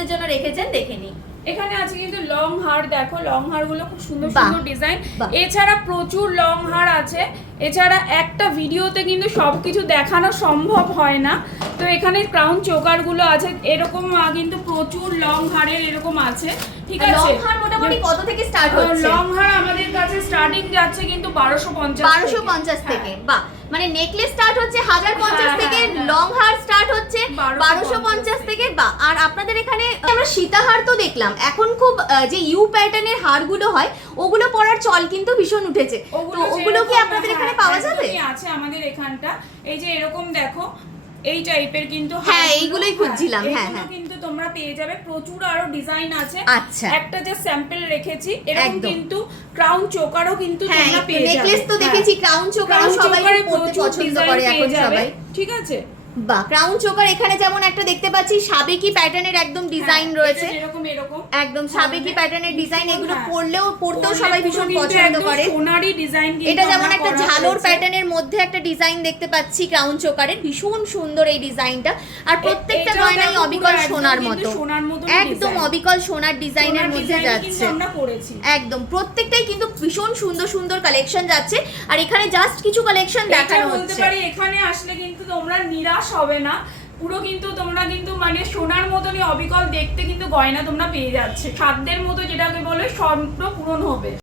আপনাদের জন্য রেখেছেন, দেখে নিই। এখানে আছে কিন্তু লং হার, দেখো লং হার গুলো খুব সুন্দর সুন্দর ডিজাইন। এছাড়া প্রচুর লং হার আছে, এছাড়া একটা ভিডিওতে কিন্তু সবকিছু দেখানো সম্ভব হয় না। তো এখানে ক্রাউন চোকার গুলো আছে, এরকম কিন্তু প্রচুর লং হারের এরকম আছে, ঠিক আছে। লং হার মোটামুটি কত থেকে স্টার্ট হচ্ছে? লং হার আমাদের কাছে স্টার্টিং যাচ্ছে কিন্তু 1250 থেকে। বাহ, মানে নেকলেস স্টার্ট হচ্ছে 1050 থেকে, লং হার স্টার্ট হচ্ছে 1250 থেকে। বাহ, আর আপনাদের এখানে আমরা সীতাহার তো দেখলাম, এখন খুব যে ইউ প্যাটার্নের হারগুলো হয় ওগুলো পরার চল কিন্তু ভীষণ উঠেছে, তো ওগুলো কি আপনাদের এখানে পাওয়া যাবে? আছে আমাদের এখানটা, এই যে এরকম দেখো এই টাইপের কিন্তু, হ্যাঁ এইগুলোই খুঁজছিলাম। হ্যাঁ হ্যাঁ, কিন্তু তোমরা পেয়ে যাবে, প্রচুর আরো ডিজাইন আছে। আচ্ছা, একটা যে স্যাম্পল রেখেছি, এরকম কিন্তু ক্রাউন চোকারও কিন্তু তোমরা পেয়ে যাবে। নেকলেস তো দেখেছি, ক্রাউন চোকারও সবাই পরতে পছন্দ করে এখন সবাই, ঠিক আছে। বা ক্রাউন চোকার এখানে যেমন একটা দেখতে পাচ্ছি সাবেকি প্যাটার্নের একদম ডিজাইন রয়েছে, এরকম এরকম একদম সাবেকি প্যাটার্নের ডিজাইন। এগুলো পরতেও সবাই ভীষণ পছন্দ করে। সোনারি ডিজাইন, এটা যেমন একটা ঝালর প্যাটার্নের মধ্যে একটা ডিজাইন দেখতে পাচ্ছি ক্রাউন চোকারের, ভীষণ সুন্দর এই ডিজাইনটা। আর প্রত্যেকটা গয়নাই অবিকল সোনার মতো, একদম অবিকল সোনার ডিজাইনের মধ্যে যাচ্ছে একদম। প্রত্যেকটাই কিন্তু ভীষণ সুন্দর সুন্দর কালেকশন যাচ্ছে। আর এখানে জাস্ট কিছু কালেকশন দেখানো হচ্ছে। এখানে আসলে কিন্তু তোমরা নিরাশ হবে না, পুরো কিন্তু তোমরা কিন্তু মানে সোনার মতনই অবিকল দেখতে কিন্তু গয়না তোমরা পেয়ে যাচ্ছে, খাদ্যের মতো যেটাকে বলে স্বপ্ন পূরণ হবে।